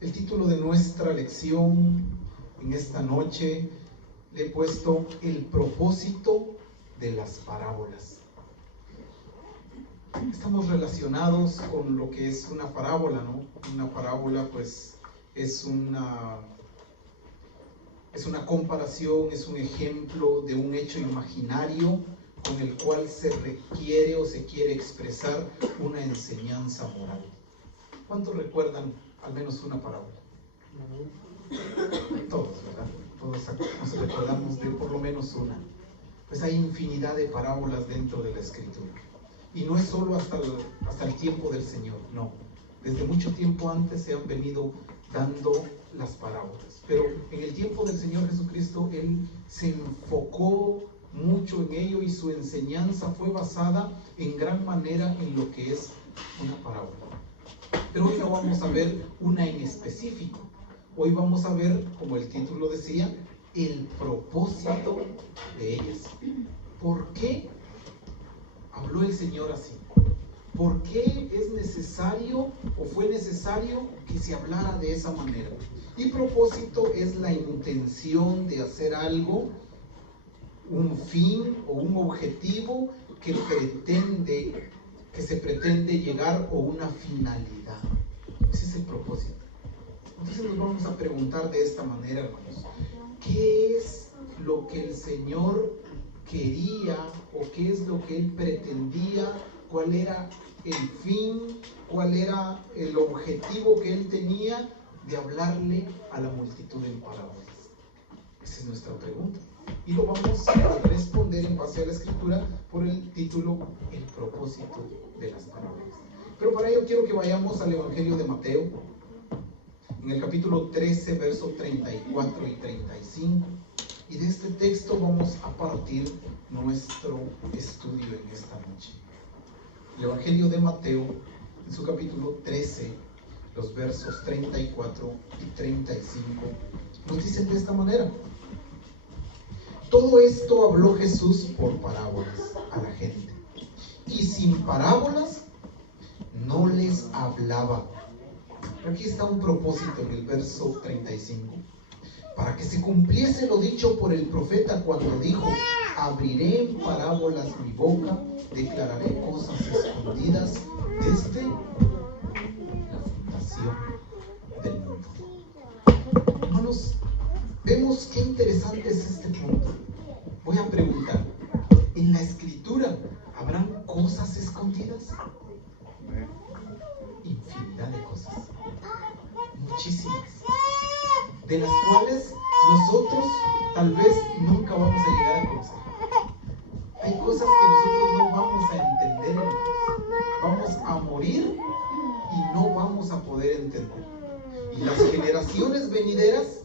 El título de nuestra lección en esta noche le he puesto el propósito de las parábolas. Estamos relacionados con lo que es una parábola, ¿no? Una parábola pues es una comparación, es un ejemplo de un hecho imaginario con el cual se requiere o se quiere expresar una enseñanza moral. ¿Cuántos recuerdan al menos una parábola? Todos, ¿verdad? Todos nos recordamos de por lo menos una. Pues hay infinidad de parábolas dentro de la Escritura. Y no es solo hasta el tiempo del Señor, no. Desde mucho tiempo antes se han venido dando las parábolas. Pero en el tiempo del Señor Jesucristo, Él se enfocó mucho en ello y su enseñanza fue basada en gran manera en lo que es una parábola. Pero hoy no vamos a ver una en específico. Hoy vamos a ver, como el título decía, el propósito de ellas. ¿Por qué habló el Señor así? ¿Por qué es necesario o fue necesario que se hablara de esa manera? Y propósito es la intención de hacer algo, un fin o un objetivo que se pretende llegar o una finalidad. Ese es el propósito. Entonces nos vamos a preguntar de esta manera, hermanos, ¿qué es lo que el Señor quería o qué es lo que Él pretendía? ¿Cuál era el fin? ¿Cuál era el objetivo que Él tenía de hablarle a la multitud en parábolas? Esa es nuestra pregunta. Y lo vamos a responder en base a la Escritura por el título, el propósito de las parábolas. Pero para ello quiero que vayamos al Evangelio de Mateo, en el capítulo 13, versos 34 y 35. Y de este texto vamos a partir nuestro estudio en esta noche. El Evangelio de Mateo, en su capítulo 13, los versos 34 y 35, nos dicen de esta manera: todo esto habló Jesús por parábolas a la gente, y sin parábolas no les hablaba. Aquí está un propósito en el verso 35. Para que se cumpliese lo dicho por el profeta cuando dijo: abriré en parábolas mi boca, declararé cosas escondidas desde la fundación del mundo. Hermanos, vemos qué interesante es este punto. Voy a preguntar, ¿en la Escritura habrán cosas escondidas? Infinidad de cosas, muchísimas, de las cuales nosotros tal vez nunca vamos a llegar a conocer. Hay cosas que nosotros no vamos a entender, hermanos. Vamos a morir y no vamos a poder entender. Y las generaciones venideras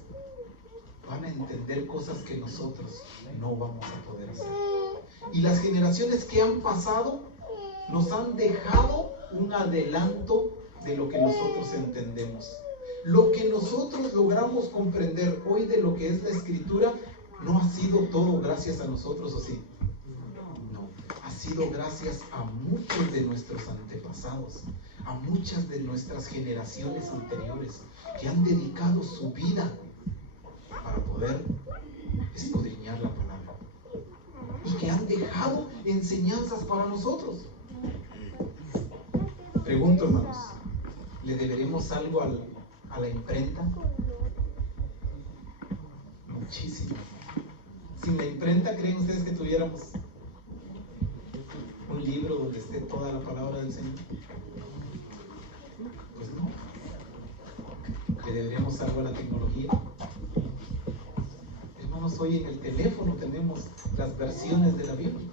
van a entender cosas que nosotros no vamos a poder hacer. Y las generaciones que han pasado nos han dejado un adelanto de lo que nosotros entendemos. Lo que nosotros logramos comprender hoy de lo que es la Escritura no ha sido todo gracias a nosotros, ¿o sí? No, ha sido gracias a muchos de nuestros antepasados, a muchas de nuestras generaciones anteriores que han dedicado su vida para poder escudriñar la palabra y que han dejado enseñanzas para nosotros. Pregunto, hermanos, ¿le deberemos algo a la imprenta? Muchísimo. Sin la imprenta, ¿creen ustedes que tuviéramos un libro donde esté toda la palabra del Señor? Pues no. ¿Le deberíamos algo a la tecnología? Hermanos, hoy en el teléfono tenemos las versiones de la Biblia.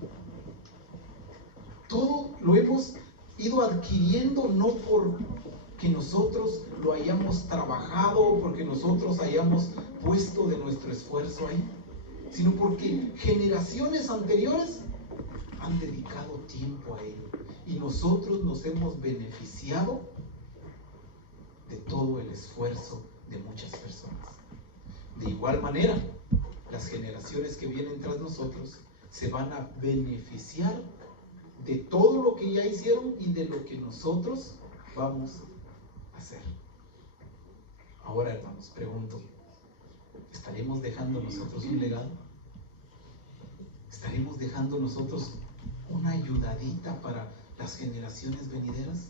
Todo lo hemos ido adquiriendo no porque nosotros lo hayamos trabajado, porque nosotros hayamos puesto de nuestro esfuerzo ahí, sino porque generaciones anteriores han dedicado tiempo a ello y nosotros nos hemos beneficiado de todo el esfuerzo de muchas personas. De igual manera, las generaciones que vienen tras nosotros se van a beneficiar de todo lo que ya hicieron y de lo que nosotros vamos a hacer. Ahora, hermanos, pregunto, ¿estaremos dejando nosotros un legado? ¿Estaremos dejando nosotros una ayudadita para las generaciones venideras?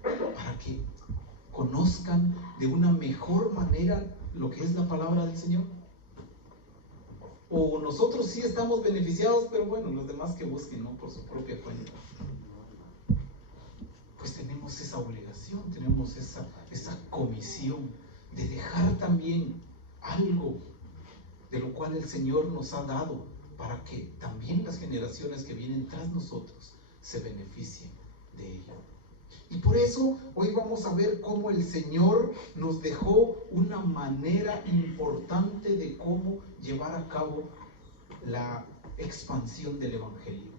Para que conozcan de una mejor manera lo que es la palabra del Señor. O nosotros sí estamos beneficiados, pero bueno, los demás que busquen, ¿no? Por su propia cuenta. Pues tenemos esa obligación, tenemos esa comisión de dejar también algo de lo cual el Señor nos ha dado para que también las generaciones que vienen tras nosotros se beneficien de ello. Y por eso hoy vamos a ver cómo el Señor nos dejó una manera importante de cómo llevar a cabo la expansión del Evangelio.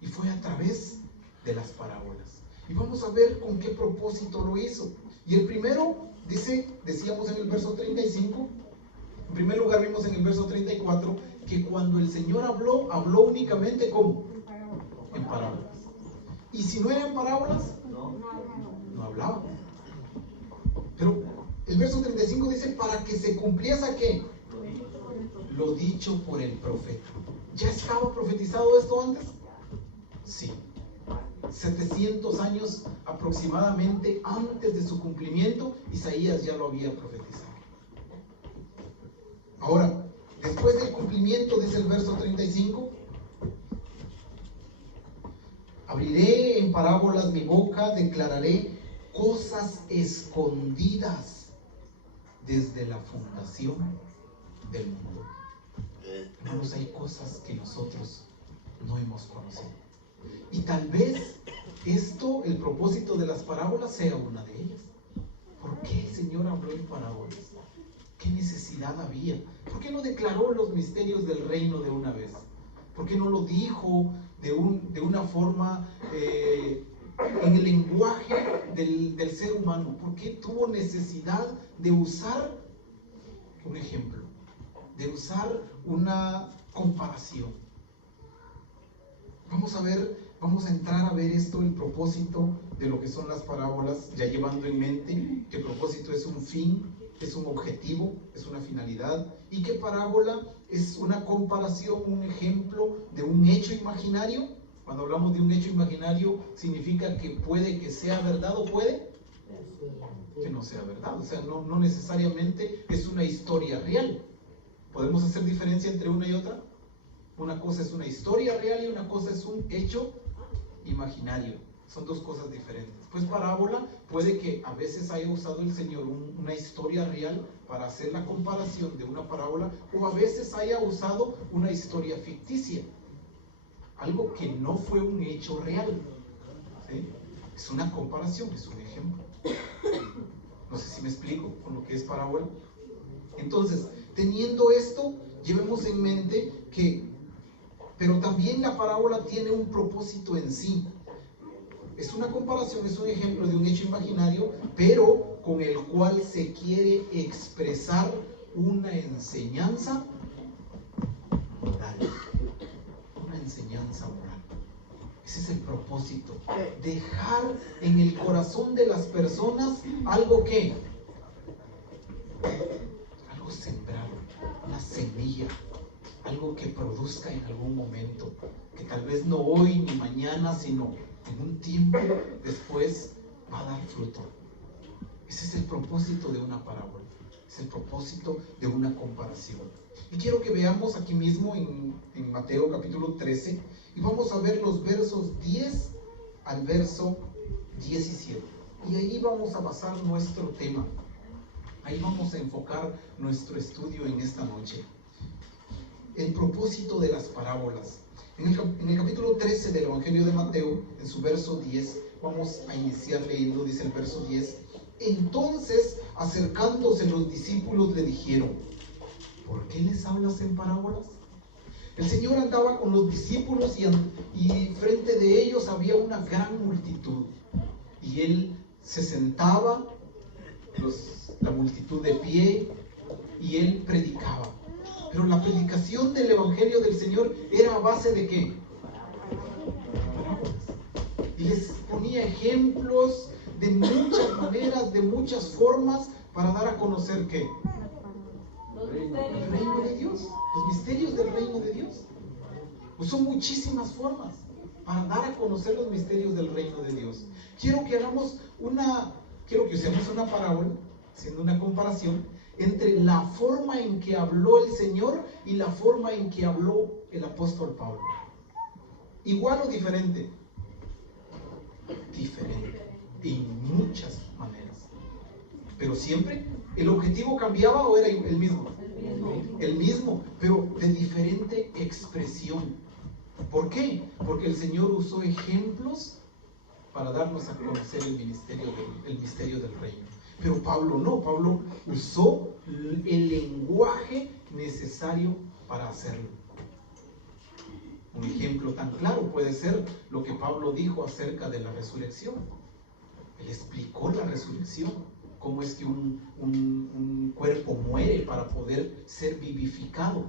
Y fue a través de las parábolas. Y vamos a ver con qué propósito lo hizo. Y el primero, decíamos en el verso 35, en primer lugar vimos en el verso 34, que cuando el Señor habló únicamente ¿cómo? En parábolas. Y si no eran parábolas, no hablaba. Pero el verso 35 dice, para que se cumpliese ¿qué? Lo dicho por el profeta. ¿Ya estaba profetizado esto antes? Sí. 700 años aproximadamente antes de su cumplimiento, Isaías ya lo había profetizado. Ahora, después del cumplimiento, dice el verso 35, abriré en parábolas mi boca, declararé cosas escondidas desde la fundación del mundo. Hermanos, hay cosas que nosotros no hemos conocido. Y tal vez esto, el propósito de las parábolas, sea una de ellas. ¿Por qué el Señor habló en parábolas? ¿Qué necesidad había? ¿Por qué no declaró los misterios del reino de una vez? ¿Por qué no lo dijo de una forma en el lenguaje del ser humano? ¿Por qué tuvo necesidad de usar un ejemplo? De usar una comparación. Vamos a entrar a ver esto, el propósito de lo que son las parábolas, ya llevando en mente que el propósito es un fin, es un objetivo, es una finalidad, y que parábola es una comparación, un ejemplo de un hecho imaginario. Cuando hablamos de un hecho imaginario, significa que puede que sea verdad o puede que no sea verdad. O sea, no necesariamente es una historia real. ¿Podemos hacer diferencia entre una y otra? Una cosa es una historia real y una cosa es un hecho imaginario. Son dos cosas diferentes. Pues parábola puede que a veces haya usado el Señor una historia real para hacer la comparación de una parábola, o a veces haya usado una historia ficticia, algo que no fue un hecho real. ¿Sí? Es una comparación, es un ejemplo. No sé si me explico con lo que es parábola. Entonces, teniendo esto, llevemos en mente que, pero también la parábola tiene un propósito en sí. Es una comparación, es un ejemplo de un hecho imaginario, pero con el cual se quiere expresar una enseñanza moral. Una enseñanza moral. Ese es el propósito. Dejar en el corazón de las personas algo que, algo sembrado, una semilla, algo que produzca en algún momento, que tal vez no hoy ni mañana, sino en un tiempo después va a dar fruto. Ese es el propósito de una parábola, es el propósito de una comparación. Y quiero que veamos aquí mismo en Mateo capítulo 13, y vamos a ver los versos 10 al verso 17. Y ahí vamos a basar nuestro tema. Ahí vamos a enfocar nuestro estudio en esta noche. El propósito de las parábolas. En el capítulo 13 del Evangelio de Mateo, en su verso 10, vamos a iniciar leyendo, dice el verso 10. Entonces, acercándose los discípulos le dijeron, ¿por qué les hablas en parábolas? El Señor andaba con los discípulos y frente de ellos había una gran multitud. Y Él se sentaba, la multitud de pie, y Él predicaba. Pero la predicación del Evangelio del Señor era a base de ¿qué? Parábolas. Y les ponía ejemplos de muchas maneras, de muchas formas, Para dar a conocer ¿qué? El reino de Dios, los misterios del reino de Dios. Pues son muchísimas formas para dar a conocer los misterios del reino de Dios. Quiero que usemos una parábola, haciendo una comparación entre la forma en que habló el Señor y la forma en que habló el apóstol Pablo. ¿Igual o diferente? Diferente, en muchas maneras. Pero siempre, ¿el objetivo cambiaba o era el mismo? El mismo, pero de diferente expresión. ¿Por qué? Porque el Señor usó ejemplos para darnos a conocer el misterio del reino. Pero Pablo no, Pablo usó el lenguaje necesario para hacerlo. Un ejemplo tan claro puede ser lo que Pablo dijo acerca de la resurrección. Él explicó la resurrección, cómo es que un cuerpo muere para poder ser vivificado.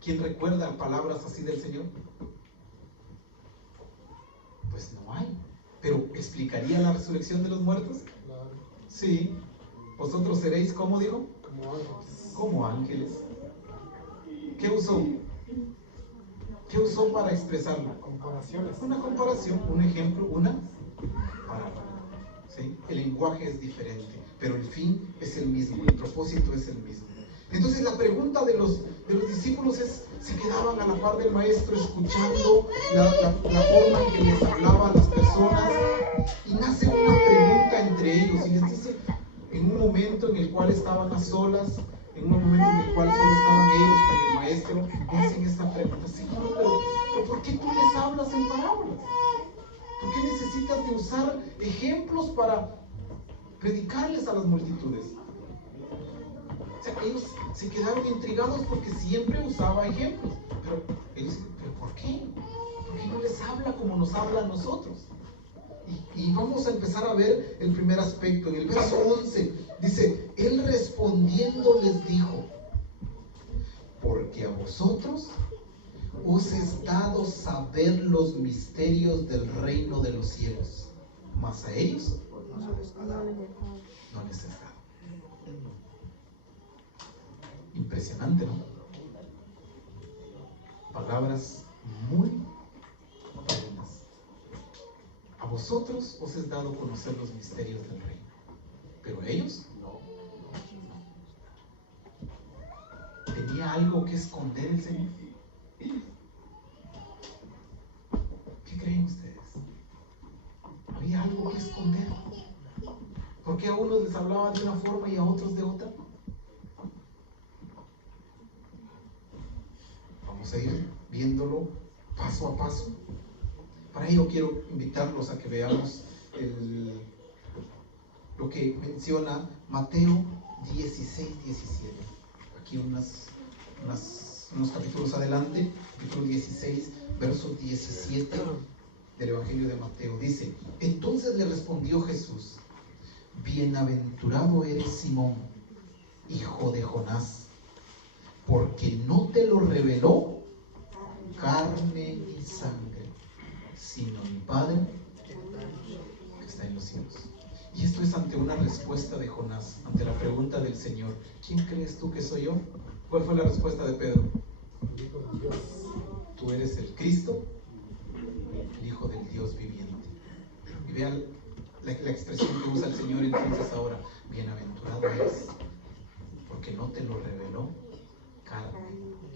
¿Quién recuerda palabras así del Señor? Pues no hay. ¿Pero explicaría la resurrección de los muertos? Claro. Sí. ¿Vosotros seréis, cómo dijo? Como ángeles. Como ángeles. ¿Qué usó? ¿Qué usó para expresarlo? Comparaciones. Una comparación, un ejemplo, una parábola. ¿Sí? El lenguaje es diferente, pero el fin es el mismo, el propósito es el mismo. Entonces la pregunta de los discípulos es, se quedaban a la par del maestro escuchando la forma en que les hablaba a las personas, y nace una pregunta entre ellos y les dice, en un momento en el cual estaban a solas, en un momento en el cual solo estaban ellos con el maestro, le hacen esta pregunta: Señor, pero ¿por qué tú les hablas en parábolas? ¿Por qué necesitas de usar ejemplos para predicarles a las multitudes? O sea, ellos se quedaron intrigados porque siempre usaba ejemplos. Pero ellos dicen, ¿pero por qué? ¿Por qué no les habla como nos habla a nosotros? Y vamos a empezar a ver el primer aspecto. En el verso 11 dice, Él respondiendo les dijo, porque a vosotros os es dado saber los misterios del reino de los cielos, mas a ellos no les es dado. Impresionante, ¿no? Palabras muy buenas. A vosotros os es dado conocer los misterios del reino, pero a ellos no. ¿Tenía algo que esconder el Señor? ¿Qué creen ustedes? ¿Había algo que esconder? ¿Por qué a unos les hablaba de una forma y a otros de otra? Vamos a ir viéndolo paso a paso. Para ello quiero invitarlos a que veamos lo que menciona Mateo 16, 17. Aquí unos capítulos adelante, capítulo 16, verso 17 del Evangelio de Mateo. Dice, entonces le respondió Jesús, bienaventurado eres Simón, hijo de Jonás, porque no te lo reveló carne y sangre, sino mi Padre que está en los cielos. Y esto es ante una respuesta de Jonás, ante la pregunta del Señor, ¿quién crees tú que soy yo? ¿Cuál fue la respuesta de Pedro? El Hijo de Dios. Tú eres el Cristo, el Hijo del Dios viviente. Y vean la expresión que usa el Señor entonces ahora, bienaventurado eres, porque no te lo reveló carne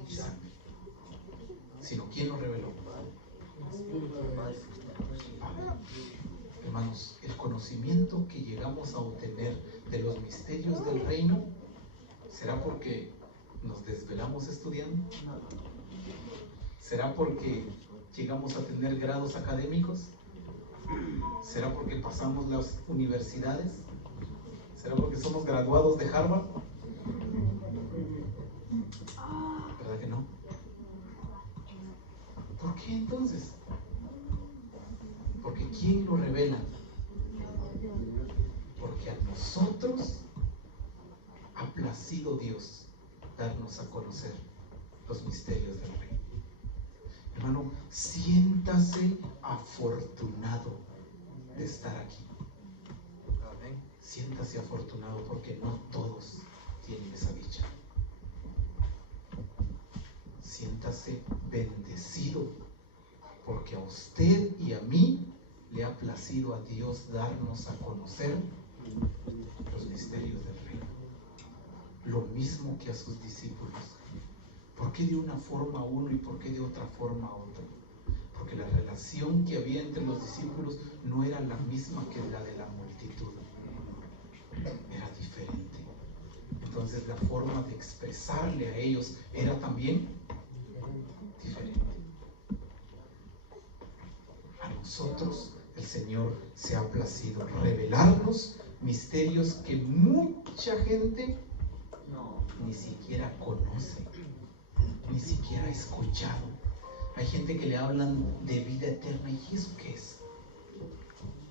y sangre, sino ¿quién lo reveló? Padre. Hermanos, el conocimiento que llegamos a obtener de los misterios del reino, ¿será porque nos desvelamos estudiando? ¿Será porque llegamos a tener grados académicos? ¿Será porque pasamos las universidades? ¿Será porque somos graduados de Harvard? ¿Verdad que no? ¿Por qué entonces? Porque ¿quién lo revela? Porque a nosotros ha placido Dios darnos a conocer los misterios del reino. Hermano, siéntase afortunado de estar aquí. siéntase afortunado porque no todos tienen esa dicha. Siéntase bendecido porque a usted y a mí le ha placido a Dios darnos a conocer los misterios del reino. Lo mismo que a sus discípulos. ¿Por qué de una forma a uno y por qué de otra forma a otro? Porque la relación que había entre los discípulos no era la misma que la de la multitud. Era diferente. Entonces la forma de expresarle a ellos era también diferente. A nosotros el Señor se ha placido revelarnos misterios que mucha gente ni siquiera conoce, ni siquiera ha escuchado. Hay gente que le hablan de vida eterna y ¿eso qué es?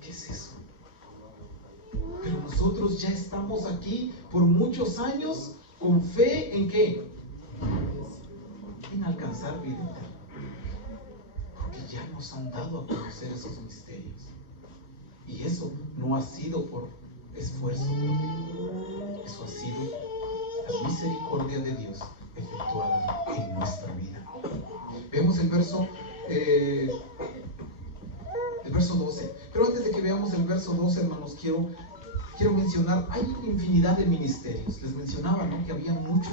¿Qué es eso? Pero nosotros ya estamos aquí por muchos años con fe ¿en qué? En alcanzar vida eterna. Porque ya nos han dado a conocer esos misterios. Y eso no ha sido por esfuerzo propio. Eso ha sido la misericordia de Dios efectuada en nuestra vida. Vemos el verso 12. Pero antes de que veamos el verso 12, hermanos, quiero mencionar, hay infinidad de ministerios. Les mencionaba, ¿no?, que había muchos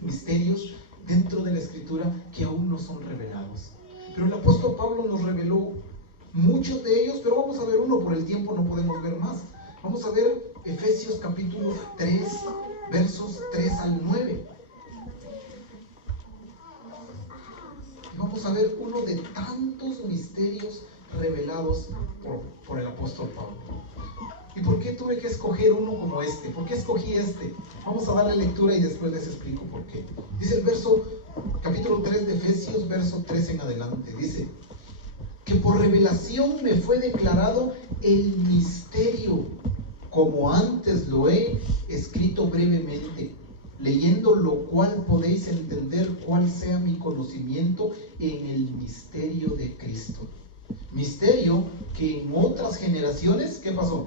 misterios dentro de la Escritura que aún no son revelados. Pero el apóstol Pablo nos reveló muchos de ellos, pero vamos a ver uno, por el tiempo no podemos ver más. Vamos a ver Efesios capítulo 3, versos 3 al 9. Y vamos a ver uno de tantos misterios revelados por el apóstol Pablo. ¿Y por qué tuve que escoger uno como este? ¿Por qué escogí este? Vamos a darle lectura y después les explico por qué. Dice el capítulo 3 de Efesios, verso 3 en adelante. Dice que por revelación me fue declarado el misterio, como antes lo he escrito brevemente, leyendo lo cual podéis entender cuál sea mi conocimiento en el misterio de Cristo. Misterio que en otras generaciones, ¿qué pasó?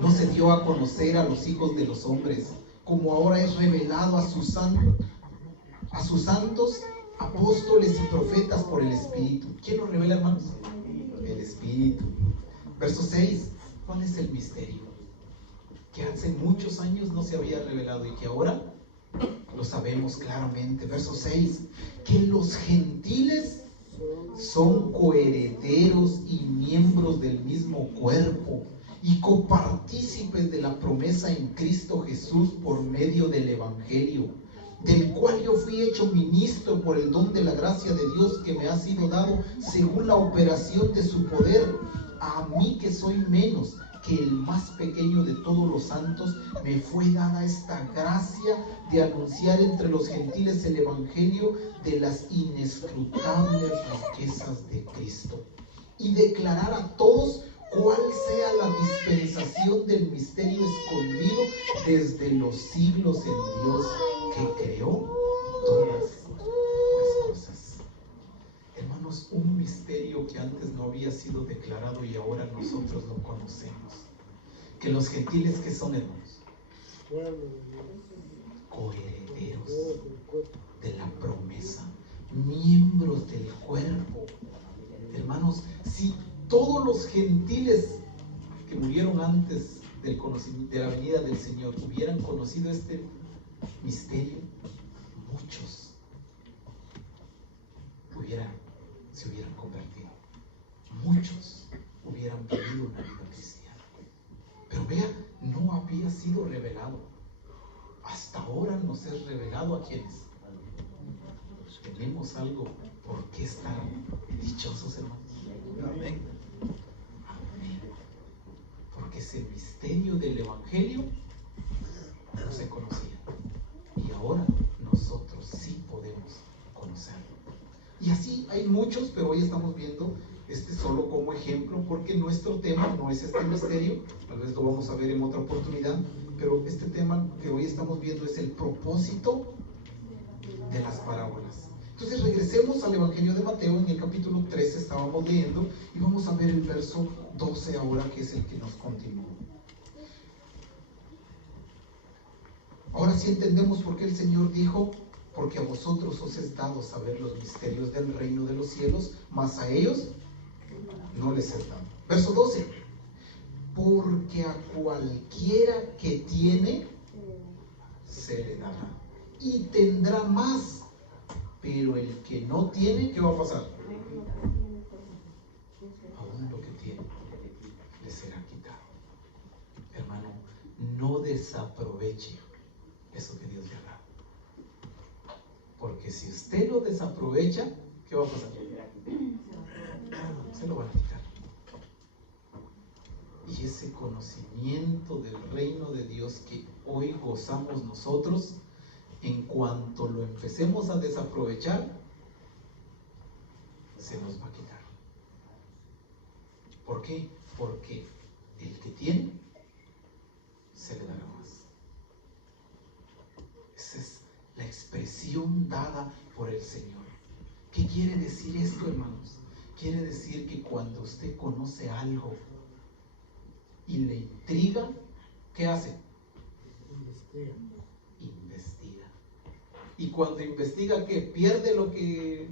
No se dio a conocer a los hijos de los hombres, como ahora es revelado a sus santos apóstoles y profetas por el Espíritu. ¿Quién lo revela, hermanos? El Espíritu. Verso 6. ¿Cuál es el misterio? Que hace muchos años no se había revelado y que ahora lo sabemos claramente. Verso 6. Que los gentiles son coherederos y miembros del mismo cuerpo y copartícipes de la promesa en Cristo Jesús por medio del Evangelio, del cual yo fui hecho ministro por el don de la gracia de Dios que me ha sido dado según la operación de su poder. A mí, que soy menos que el más pequeño de todos los santos, me fue dada esta gracia de anunciar entre los gentiles el Evangelio de las inescrutables riquezas de Cristo y declarar a todos cuál sea la dispensación del misterio escondido desde los siglos en Dios que creó todas las cosas. Hermanos, un misterio que antes no había sido declarado y ahora nosotros lo conocemos. Que los gentiles, ¿qué son, hermanos? Coherederos de la promesa, miembros del cuerpo. Hermanos, si todos los gentiles que murieron antes del conocimiento de la venida del Señor hubieran conocido este misterio, muchos se hubieran convertido, muchos hubieran vivido una vida cristiana. Pero vea, no había sido revelado. Hasta ahora nos es revelado. ¿A quiénes? Tenemos algo por qué estar dichosos, hermanos. Amén. Amén. Porque ese misterio del Evangelio no se conocía. Y ahora nosotros sí podemos conocerlo. Y así hay muchos, pero hoy estamos viendo este solo como ejemplo, porque nuestro tema no es este misterio, tal vez lo vamos a ver en otra oportunidad, pero este tema que hoy estamos viendo es el propósito de las parábolas. Entonces regresemos al Evangelio de Mateo. En el capítulo 13 estábamos leyendo y vamos a ver el verso 12 ahora, que es el que nos continúa. Ahora sí entendemos por qué el Señor dijo: porque a vosotros os es dado saber los misterios del reino de los cielos, mas a ellos no les es dado. Verso 12: porque a cualquiera que tiene, se le dará, y tendrá más. Pero el que no tiene, ¿qué va a pasar? Aún lo que tiene le será quitado. Hermano, no desaproveche eso que Dios le ha dado. Porque si usted lo desaprovecha, ¿qué va a pasar? Se lo van a quitar. Y ese conocimiento del reino de Dios que hoy gozamos nosotros, en cuanto lo empecemos a desaprovechar, se nos va a quitar. ¿Por qué? Porque el que tiene, se le dará más. Esa es la expresión dada por el Señor. ¿Qué quiere decir esto, hermanos? Quiere decir que cuando usted conoce algo y le intriga, ¿qué hace? Investiga. Y cuando investiga, ¿qué? ¿Pierde lo que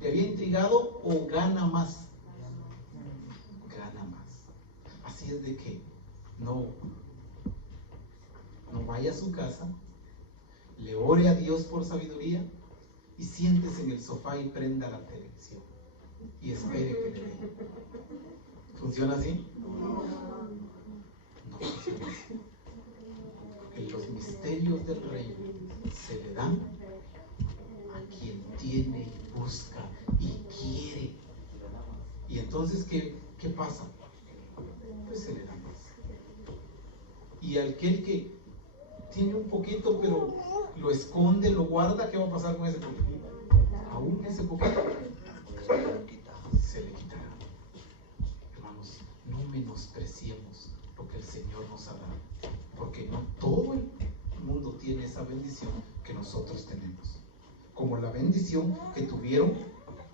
le había intrigado o gana más? Gana más. Así es de que no vaya a su casa, le ore a Dios por sabiduría y siéntese en el sofá y prenda la televisión y espere que le dé. ¿Funciona así? No funciona así. Porque los misterios del reino se le dan a quien tiene y busca y quiere. Y entonces, ¿qué pasa? Pues se le da más. Y aquel que tiene un poquito pero lo esconde, lo guarda, ¿qué va a pasar con ese poquito? Aún ese poquito se le quitará. Hermanos, no menospreciemos lo que el Señor nos ha dado, porque no todo el mundo tiene esa bendición que nosotros tenemos, como la bendición que tuvieron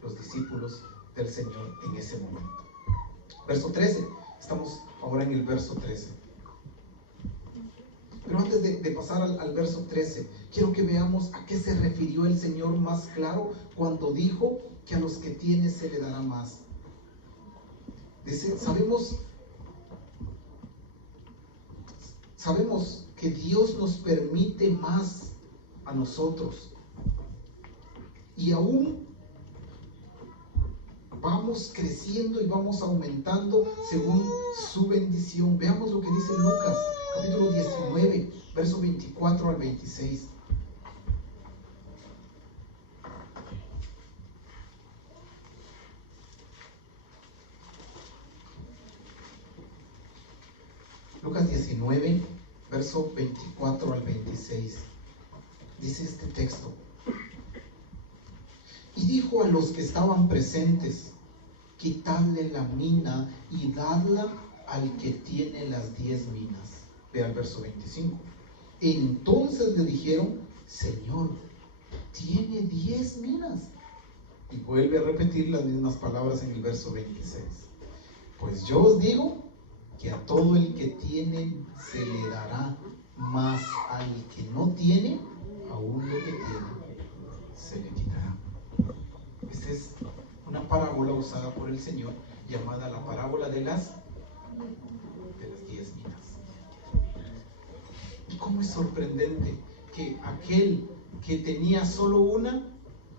los discípulos del Señor en ese momento. Verso 13, estamos ahora en el verso 13. Pero antes de pasar al verso 13, quiero que veamos a qué se refirió el Señor más claro cuando dijo que a los que tienen se le dará más. Dice, sabemos que Dios nos permite más a nosotros y aún vamos creciendo y vamos aumentando según su bendición. Veamos lo que dice Lucas capítulo 19, verso 24 al 26. Lucas 19, verso 24 al 26. Dice este texto: y dijo a los que estaban presentes: quitadle la mina y dadla al que tiene las 10 minas. Vea el verso 25. Entonces le dijeron: Señor, tiene 10 minas. Y vuelve a repetir las mismas palabras en el verso 26. Pues yo os digo que a todo el que tiene se le dará, mas al que no tiene, aún lo que tiene se le quitará. Esta es una parábola usada por el Señor, llamada la parábola de las 10 minas. Y cómo es sorprendente que aquel que tenía solo una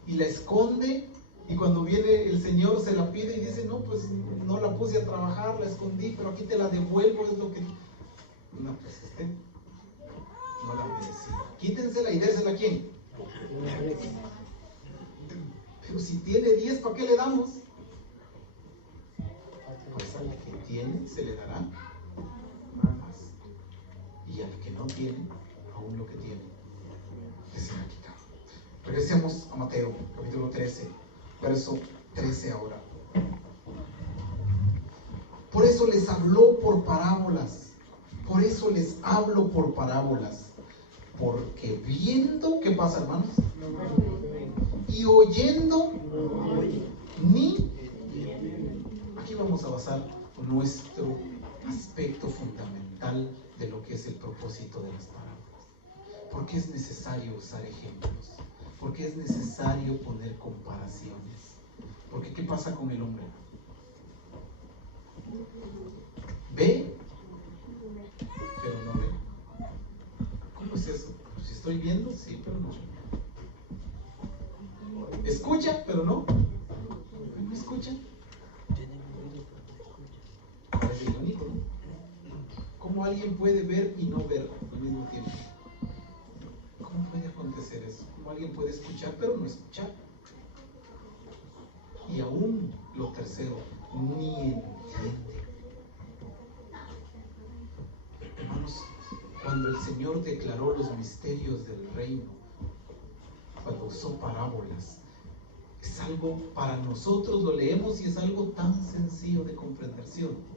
y la esconde, y cuando viene el Señor se la pide y dice: no, pues no la puse a trabajar, la escondí, pero aquí te la devuelvo, es lo que... No, pues no la merecía. Quítensela y désela a quién. Pero si tiene 10, ¿para qué le damos? Pues al que tiene se le dará más, y al que no tiene, aún lo que tiene le será quitado. Regresemos a Mateo capítulo 13, verso 13 ahora. Por eso les habló por parábolas. Por eso les hablo por parábolas. Porque viendo, ¿qué pasa, hermanos? Y oyendo, ni... Aquí vamos a basar nuestro aspecto fundamental de lo que es el propósito de las parábolas. Porque es necesario usar ejemplos, porque es necesario poner comparaciones. Porque ¿qué pasa con el hombre? Ve, pero no ve. ¿Cómo es eso? Pues si estoy viendo, sí, pero no. Escucha, pero no. ¿No escucha? Parece irónico, ¿no? ¿Cómo alguien puede ver y no ver al mismo tiempo? ¿Cómo puede acontecer eso? ¿Cómo alguien puede escuchar pero no escuchar? Y aún lo tercero, ni entiende. Hermanos, cuando el Señor declaró los misterios del reino, cuando usó parábolas, es algo para nosotros, lo leemos y es algo tan sencillo de comprender, ¿sí o no?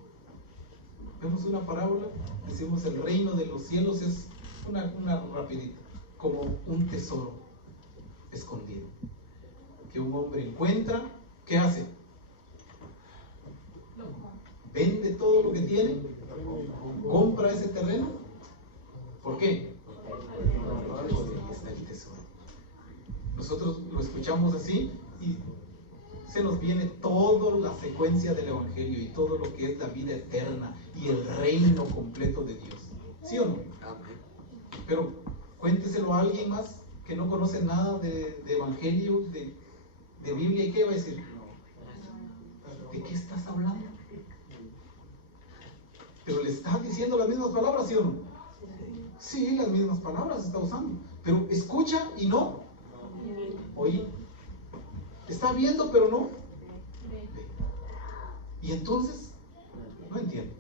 Vemos una parábola, decimos el reino de los cielos es una rapidita, como un tesoro escondido, que un hombre encuentra. ¿Qué hace? Vende todo lo que tiene, compra ese terreno. ¿Por qué? Porque ahí está el tesoro. Nosotros lo escuchamos así y se nos viene toda la secuencia del Evangelio y todo lo que es la vida eterna y el reino completo de Dios. ¿Sí o no? Pero cuénteselo a alguien más que no conoce nada de Evangelio, de Biblia, ¿y qué va a decir? ¿De qué estás hablando? Pero le estás diciendo las mismas palabras, ¿sí o no? Sí, las mismas palabras está usando, pero escucha y no oye. Está viendo pero no ve. Y entonces no entiendo.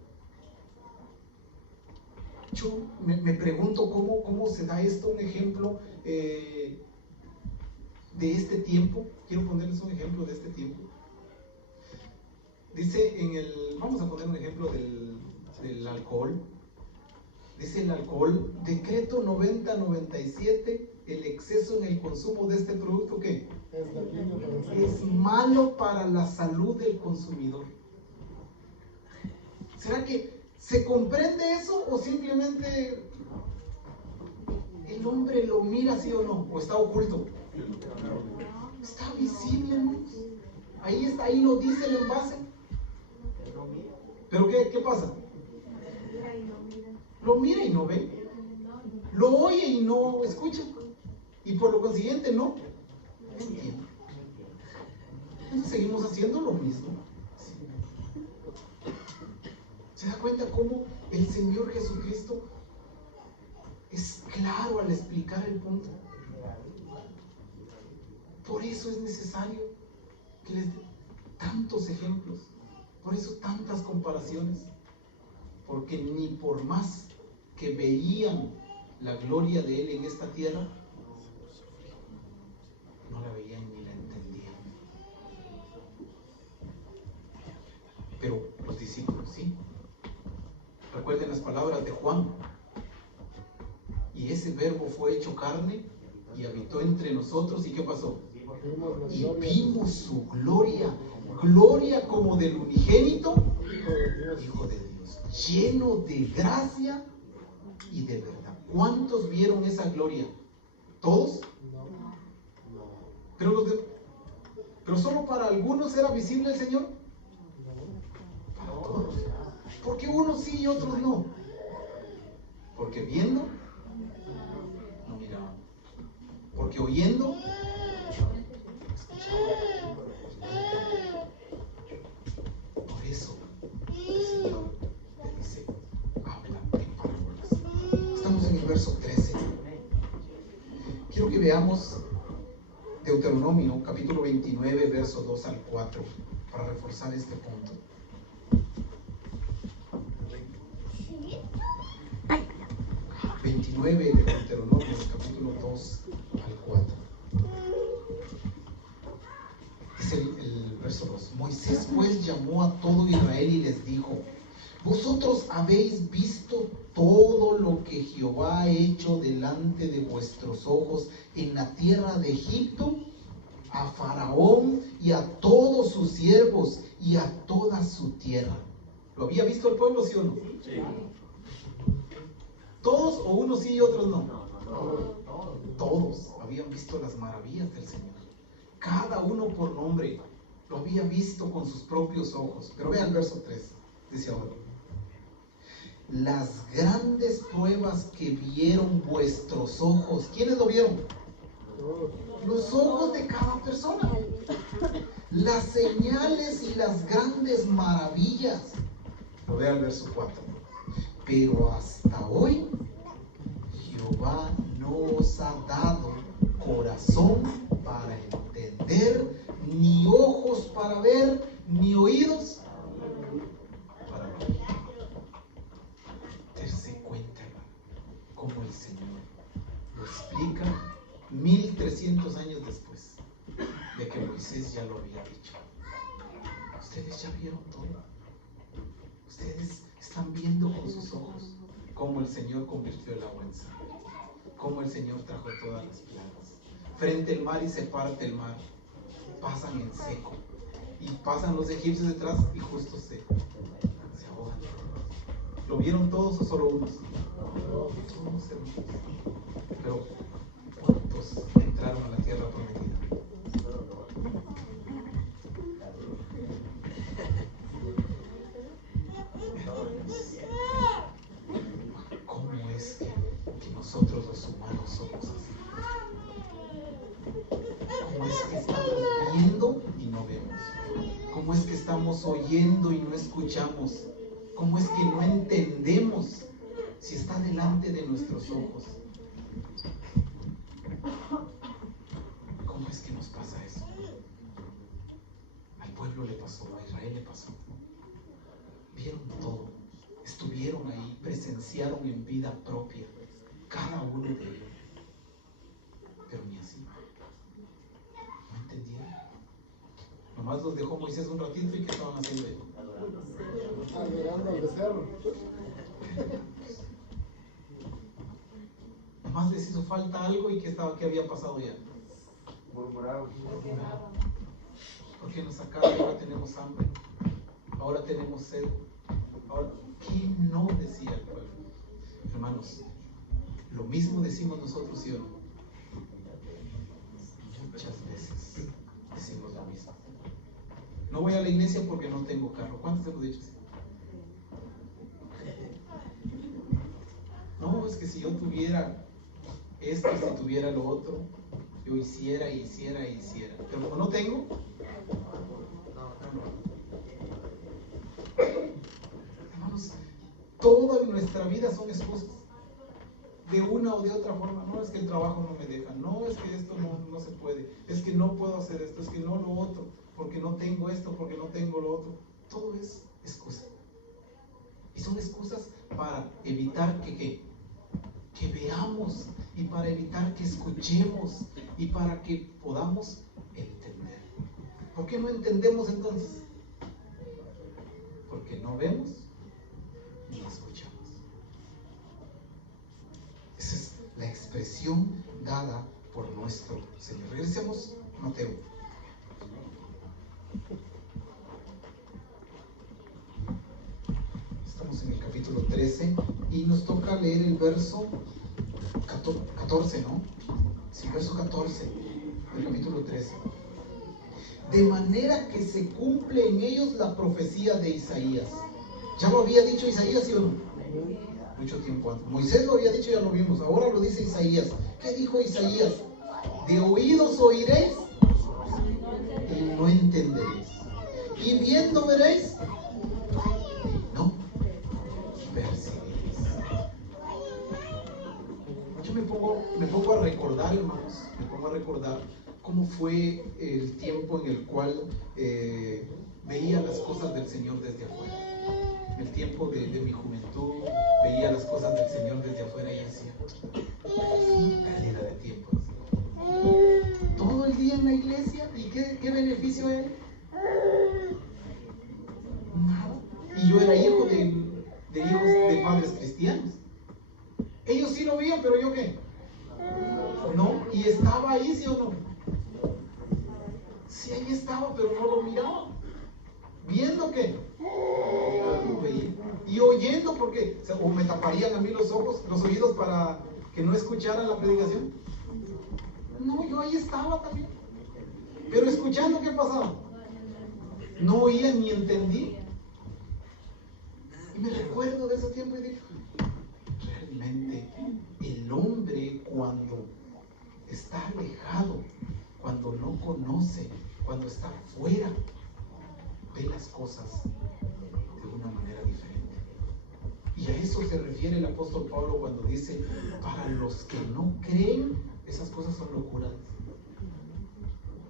Yo me pregunto cómo se da esto, un ejemplo de este tiempo. Quiero ponerles un ejemplo de este tiempo. Dice vamos a poner un ejemplo del alcohol. Dice el alcohol, decreto 90-97, el exceso en el consumo de este producto, ¿qué? Es malo para la salud del consumidor. ¿Será que se comprende eso o simplemente el hombre lo mira así o no? ¿O está oculto? Está visible, ¿no? Ahí está, ahí lo dice el envase. ¿Pero qué pasa? Lo mira y no ve, lo oye y no escucha, y por lo consiguiente no entiende. Entonces seguimos haciendo lo mismo. ¿Se da cuenta cómo el Señor Jesucristo es claro al explicar el punto? Por eso es necesario que les dé tantos ejemplos, por eso tantas comparaciones, porque ni por más que veían la gloria de Él en esta tierra, no la veían ni la entendían. Pero los discípulos sí. Recuerden las palabras de Juan. Y ese verbo fue hecho carne y habitó entre nosotros. ¿Y qué pasó? Y vimos su gloria, gloria como del unigénito Hijo de Dios, lleno de gracia y de verdad. ¿Cuántos vieron esa gloria? ¿Todos? Pero solo para algunos era visible el Señor. Para todos. ¿Por qué unos sí y otros no? Porque viendo no miraban. Porque oyendo escuchaban. Por eso el Señor le dice, habla en parábolas. Estamos en el verso 13. Quiero que veamos Deuteronomio capítulo 29, verso 2 al 4, para reforzar este punto. De Deuteronomio, capítulo 2 al 4. Dice el verso 2. Moisés pues llamó a todo Israel y les dijo: vosotros habéis visto todo lo que Jehová ha hecho delante de vuestros ojos en la tierra de Egipto, a Faraón y a todos sus siervos y a toda su tierra. ¿Lo había visto el pueblo, sí o no? Sí. ¿Todos o unos sí y otros no? Todos habían visto las maravillas del Señor. Cada uno por nombre lo había visto con sus propios ojos. Pero vean el verso 3, dice ahora: las grandes pruebas que vieron vuestros ojos. ¿Quiénes lo vieron? Los ojos de cada persona. Las señales y las grandes maravillas. Lo vea el verso 4. Pero hasta hoy Jehová no os ha dado corazón para entender, ni ojos para ver, ni oídos para oír. Darse cuenta, hermano, cómo el Señor lo explica 1300 años después de que Moisés ya lo había dicho. Ustedes ya vieron todo. Ustedes están viendo con sus ojos cómo el Señor convirtió el agua en sangre, cómo el Señor trajo todas las plagas. Frente al mar y se parte el mar, pasan en seco, y pasan los egipcios detrás y justo se ahogan. ¿Lo vieron todos o solo unos? Todos, hermanos. Pero ¿cuántos entraron a la tierra prometida? ¿Cómo es que nosotros los humanos somos así? ¿Cómo es que estamos viendo y no vemos? ¿Cómo es que estamos oyendo y no escuchamos? ¿Cómo es que no entendemos si está delante de nuestros ojos? ¿Cómo es que nos pasa eso? Al pueblo le pasó, a Israel le pasó. Vieron todo, estuvieron ahí, presenciaron en vida propia cada uno de ellos, pero ni así. No entendieron. Nomás los dejó Moisés un ratito y ¿qué estaban haciendo ellos? Adorando al becerro. Nomás les hizo falta algo y ¿qué había pasado ya? Murmuraban. Porque nos sacaron, ahora tenemos hambre, ahora tenemos sed. Ahora, ¿qué no decía el pueblo? Hermanos, lo mismo decimos nosotros, ¿sí o no? Muchas veces decimos lo mismo. No voy a la iglesia porque no tengo carro. ¿Cuántos hemos dicho así? No, es que si yo tuviera esto, si tuviera lo otro, yo hiciera. Pero como no tengo, hermanos, toda nuestra vida son excusas. De una o de otra forma. No, es que el trabajo no me deja. No, es que esto no se puede. Es que no puedo hacer esto. Es que no lo otro. Porque no tengo esto, porque no tengo lo otro. Todo es excusa. Y son excusas para evitar que veamos, y para evitar que escuchemos, y para que podamos entender. ¿Por qué no entendemos entonces? Porque no vemos ni escuchamos. Esa es la expresión dada por nuestro Señor. Regresemos a Mateo. Estamos en el capítulo 13 y nos toca leer el verso 14, ¿no? Sí, verso 14 del capítulo 13. De manera que se cumple en ellos la profecía de Isaías. ¿Ya lo había dicho Isaías, sí o no? Mucho tiempo antes. Moisés lo había dicho, ya lo vimos. Ahora lo dice Isaías. ¿Qué dijo Isaías? De oídos oiréis y no entenderéis. Y viendo veréis y no percibiréis. Yo me pongo a recordar, hermanos, cómo fue el tiempo en el cual veía las cosas del Señor desde afuera. El tiempo de mi juventud, veía las cosas del Señor desde afuera y decía, es una pérdida de tiempo. Todo el día en la iglesia, ¿y qué beneficio hay? Nada. Y yo era hijo de hijos de padres cristianos. Ellos sí lo veían, pero yo ¿qué? No, y estaba ahí, ¿sí o no? Sí, ahí estaba, pero no lo miraba. ¿Viendo qué? No veía. Y oyendo, porque o me taparían a mí los ojos, los oídos para que no escucharan la predicación? No, yo ahí estaba también. Pero escuchando, ¿qué pasaba? No oía ni entendí. Y me recuerdo de ese tiempo y digo, realmente el hombre cuando está alejado, cuando no conoce, cuando está fuera, ve las cosas de una manera diferente. Y a eso se refiere el apóstol Pablo cuando dice, para los que no creen, esas cosas son locuras.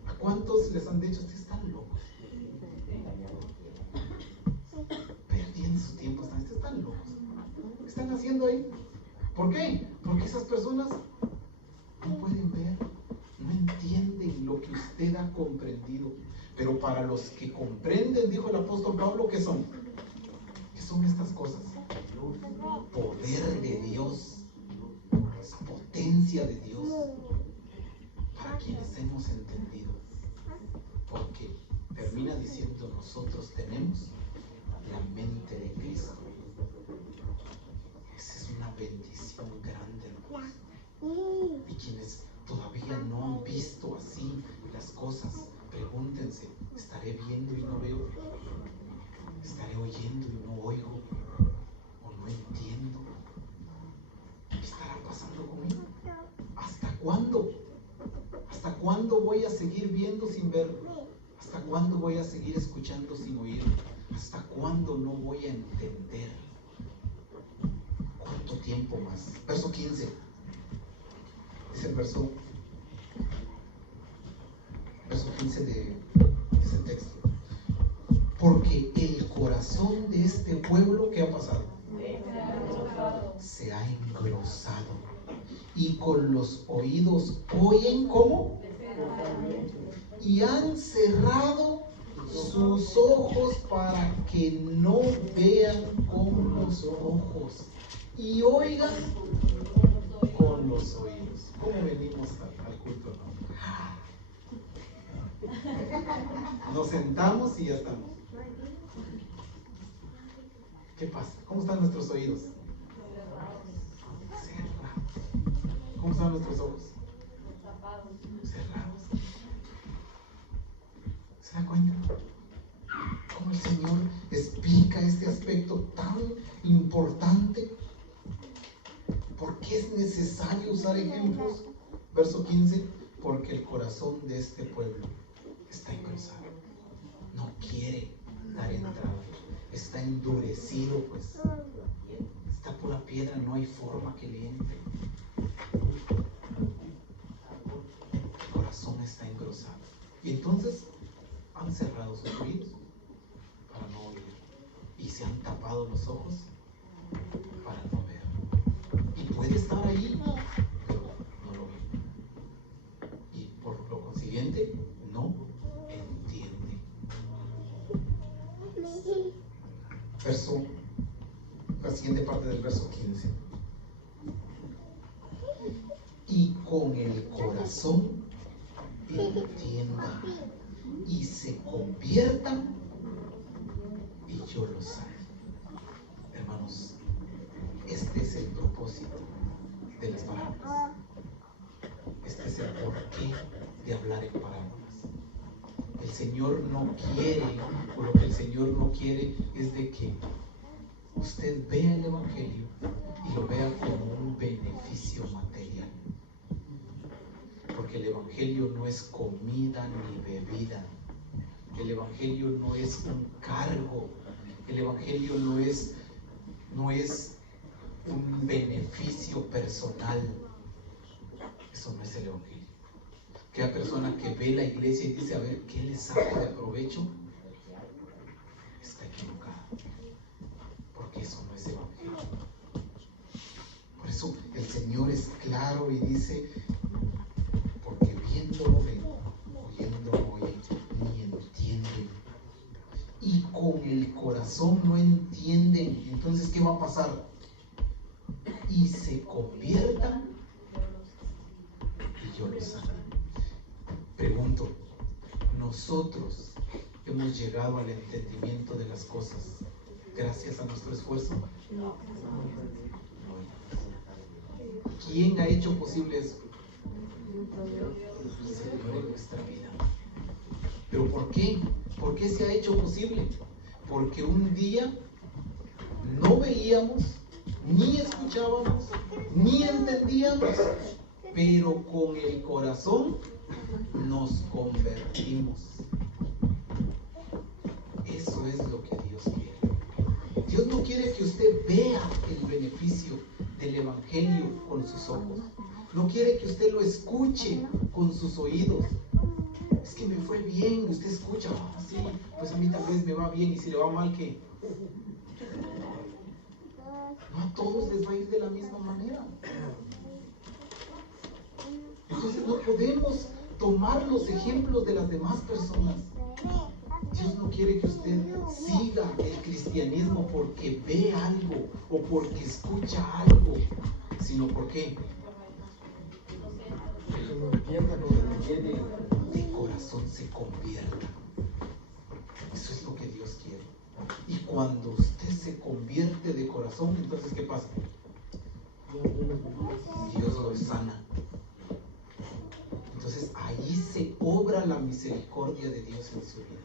¿A cuántos les han dicho, ustedes están locos? Perdiendo su tiempo, ustedes están locos. ¿Qué están haciendo ahí? ¿Por qué? Porque esas personas no pueden ver, no entienden lo que usted ha comprendido. Pero para los que comprenden, dijo el apóstol Pablo, ¿qué son? ¿Qué son estas cosas? Poder de Dios, potencia de Dios, para quienes hemos entendido. Porque termina diciendo, nosotros tenemos la mente de Cristo. Esa es una bendición grande, hermanos. Y quienes todavía no han visto así las cosas, pregúntense, ¿estaré viendo y no veo? ¿Estaré oyendo y no oigo? ¿O no entiendo? ¿Qué estará pasando conmigo? ¿Hasta cuándo? ¿Hasta cuándo voy a seguir viendo sin ver? ¿Hasta cuándo voy a seguir escuchando sin oír? ¿Hasta cuándo no voy a entender? ¿Cuánto tiempo más? Verso 15. Dice el verso 15 de ese texto. Porque el corazón de este pueblo, ¿qué ha pasado? Se ha engrosado. Y con los oídos oyen, ¿cómo? Y han cerrado sus ojos para que no vean con los ojos y oigan con los oídos. ¿Cómo venimos al culto? ¿No? Nos sentamos y ya estamos. ¿Qué pasa? ¿Cómo están nuestros oídos? Cerrados. ¿Cómo están nuestros ojos? Cerrados. ¿Se da cuenta? Cómo el Señor explica este aspecto tan importante. ¿Por qué es necesario usar ejemplos? Verso 15, porque el corazón de este pueblo está engrosado. No quiere dar entrada. Está endurecido, pues. Está pura piedra, no hay forma que le entre. El corazón está engrosado. Y entonces han cerrado sus oídos para no oír. Y se han tapado los ojos para no ver. Y puede estar ahí, pero no lo ve. Y por lo consiguiente, no entiende. La siguiente parte del verso 15. Y con el corazón entiendan y se conviertan y yo lo sane. Hermanos, este es el propósito de las parábolas. Este es el porqué de hablar en parábolas. El Señor no quiere, o lo que el Señor no quiere es de que usted vea el Evangelio y lo vea como un beneficio material. Porque el Evangelio no es comida ni bebida. El Evangelio no es un cargo. El Evangelio no es un beneficio personal. Eso no es el Evangelio. Aquella persona que ve la iglesia y dice, a ver, ¿qué le saca de provecho? Está equivocada. Porque eso no es Evangelio. Por eso el Señor es claro y dice, porque viéndolo ven, oyéndolo oyen, ni entienden. Y con el corazón no entienden. Entonces, ¿qué va a pasar? Y se conviertan y yo los sano. Pregunto, ¿nosotros hemos llegado al entendimiento de las cosas gracias a nuestro esfuerzo? No. ¿Quién ha hecho posible eso? El Señor en nuestra vida. ¿Pero por qué? ¿Por qué se ha hecho posible? Porque un día no veíamos, ni escuchábamos, ni entendíamos, pero con el corazón nos convertimos. Eso es lo que Dios quiere. Dios no quiere que usted vea el beneficio del Evangelio con sus ojos. No quiere que usted lo escuche con sus oídos. Es que me fue bien, usted escucha, sí, pues a mí tal vez me va bien, y si le va mal, ¿qué? No a todos les va a ir de la misma manera. Entonces no podemos tomar los ejemplos de las demás personas. Dios no quiere que usted siga el cristianismo porque ve algo o porque escucha algo, sino porque de corazón se convierta. Eso es lo que Dios quiere. Y cuando usted se convierte de corazón, entonces ¿qué pasa? Dios lo sana. Entonces ahí se obra la misericordia de Dios en su vida.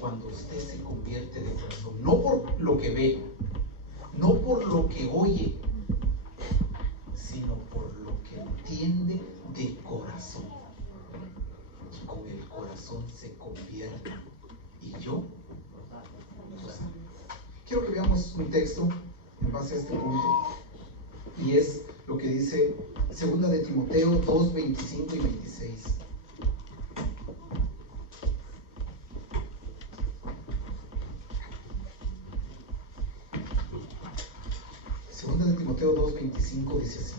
Cuando usted se convierte de corazón, no por lo que ve, no por lo que oye, sino por lo que entiende de corazón. Y con el corazón se convierte. Y yo, quiero que veamos un texto en base a este punto. Y es lo que dice 2 de Timoteo 2, 25 y 26. Segunda de Timoteo 2, 25 dice así: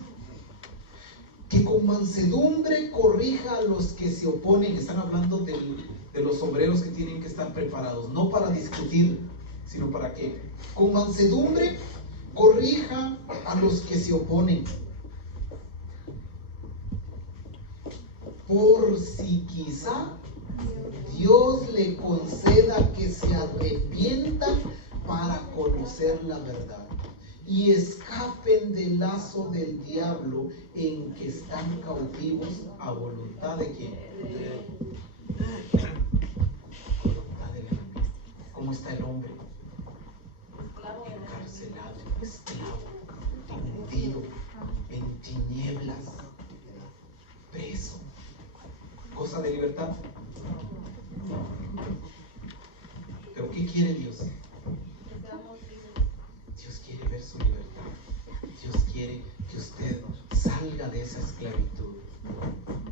que con mansedumbre corrija a los que se oponen. Están hablando de los obreros que tienen que estar preparados, no para discutir, sino para que con mansedumbre corrija a los que se oponen, por si quizá Dios le conceda que se arrepientan para conocer la verdad y escapen del lazo del diablo en que están cautivos a voluntad de ¿quién? Voluntad del enemigo. ¿Cómo está el hombre? Encarcelado, esclavo, hundido en tinieblas, preso. ¿Cosa de libertad? ¿Pero qué quiere Dios? Dios quiere ver su libertad. Dios quiere que usted salga de esa esclavitud,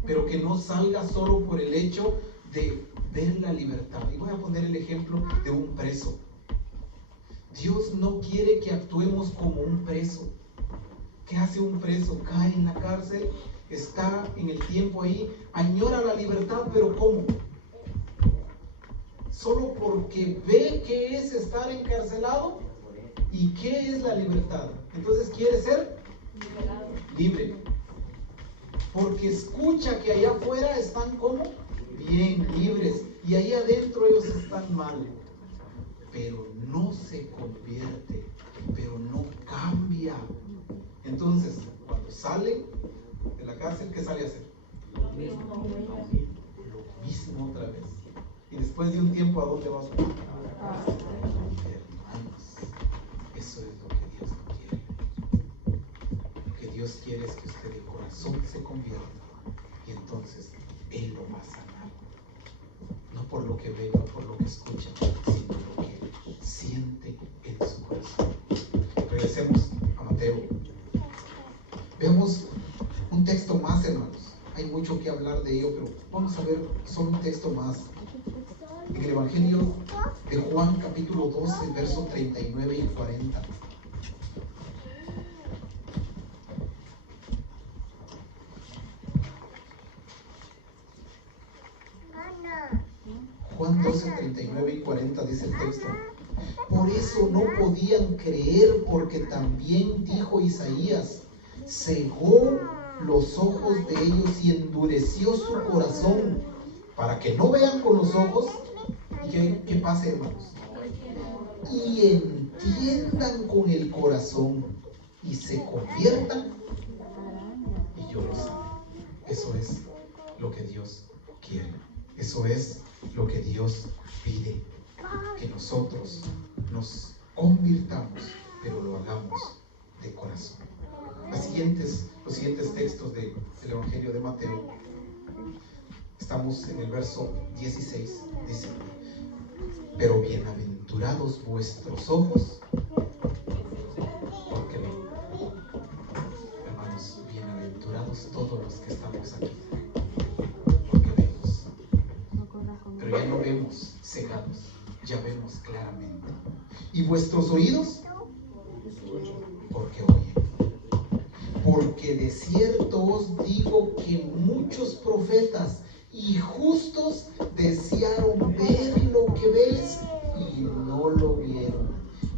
pero que no salga solo por el hecho de ver la libertad. Y voy a poner el ejemplo de un preso. Dios no quiere que actuemos como un preso. ¿Qué hace un preso? Cae en la cárcel, está en el tiempo ahí, añora la libertad, pero ¿cómo? Solo porque ve que es estar encarcelado. ¿Y qué es la libertad? Entonces quiere ser libre. Porque escucha que allá afuera están como bien libres y ahí adentro ellos están mal. Pero no se convierte, pero no cambia. Entonces, cuando sale de la cárcel, ¿qué sale a hacer? Lo mismo otra vez. Y después de un tiempo, ¿a dónde vas? Hermanos, eso es lo que Dios no quiere. Lo que Dios quiere es que usted de corazón se convierta y entonces Él lo va a sanar. No por lo que ve, no por lo que escucha, sino lo que siente en su corazón. Regresemos a Mateo. Veamos un texto más, hermanos. Hay mucho que hablar de ello, pero vamos a ver solo un texto más. En el Evangelio de Juan, capítulo 12, versos 39 y 40. Juan 12, 39 y 40 dice el texto: por eso no podían creer, porque también dijo Isaías: cegó los ojos de ellos y endureció su corazón, para que no vean con los ojos y que pase, hermanos, y entiendan con el corazón y se conviertan Eso es lo que Dios quiere. Eso es lo que Dios pide. Que nosotros nos convirtamos, pero lo hagamos de corazón. Los siguientes textos del Evangelio de Mateo, estamos en el verso 16, dice: pero bienaventurados vuestros ojos, porque ven. Hermanos, bienaventurados todos los que estamos aquí, porque vemos. Pero ya no vemos cegados, ya vemos claramente. ¿Y vuestros oídos? Porque oyen. Porque de cierto os digo que muchos profetas y justos desearon ver lo que veis y no lo vieron,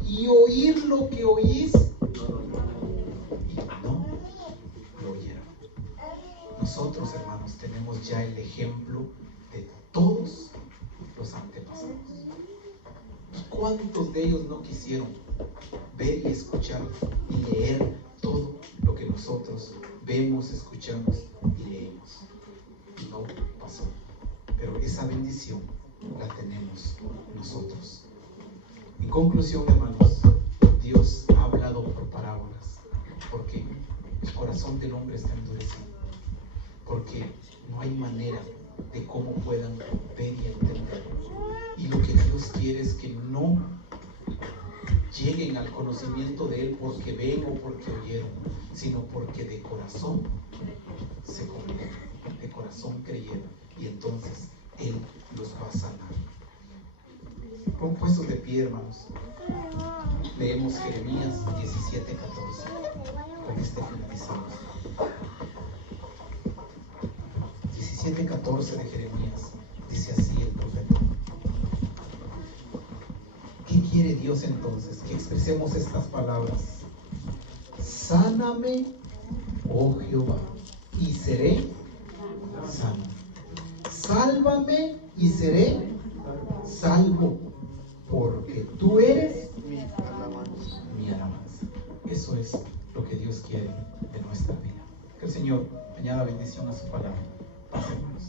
y oír lo que oís y no lo oyeron. Nosotros, hermanos, tenemos ya el ejemplo de todos los antepasados. ¿Cuántos de ellos no quisieron ver y escuchar y leer todo lo que nosotros vemos, escuchamos y leemos? Y no pasó. Pero esa bendición la tenemos nosotros. En conclusión, hermanos, Dios ha hablado por parábolas porque el corazón del hombre está endurecido, porque no hay manera de cómo puedan ver y entender. Y lo que Dios quiere es que no lleguen al conocimiento de Él porque ven o porque oyeron, sino porque de corazón se convierten, de corazón creyeron, y entonces Él los va a sanar. Con puestos de pie, hermanos, leemos Jeremías 17:14. Con este finalizamos. 17:14 de Jeremías, dice así el profeta. ¿Qué quiere Dios entonces? Que expresemos estas palabras: sáname, oh Jehová, y seré sano. Sálvame y seré salvo, porque tú eres mi alabanza. Eso es lo que Dios quiere de nuestra vida. Que el Señor añada bendición a su palabra. Pasemos.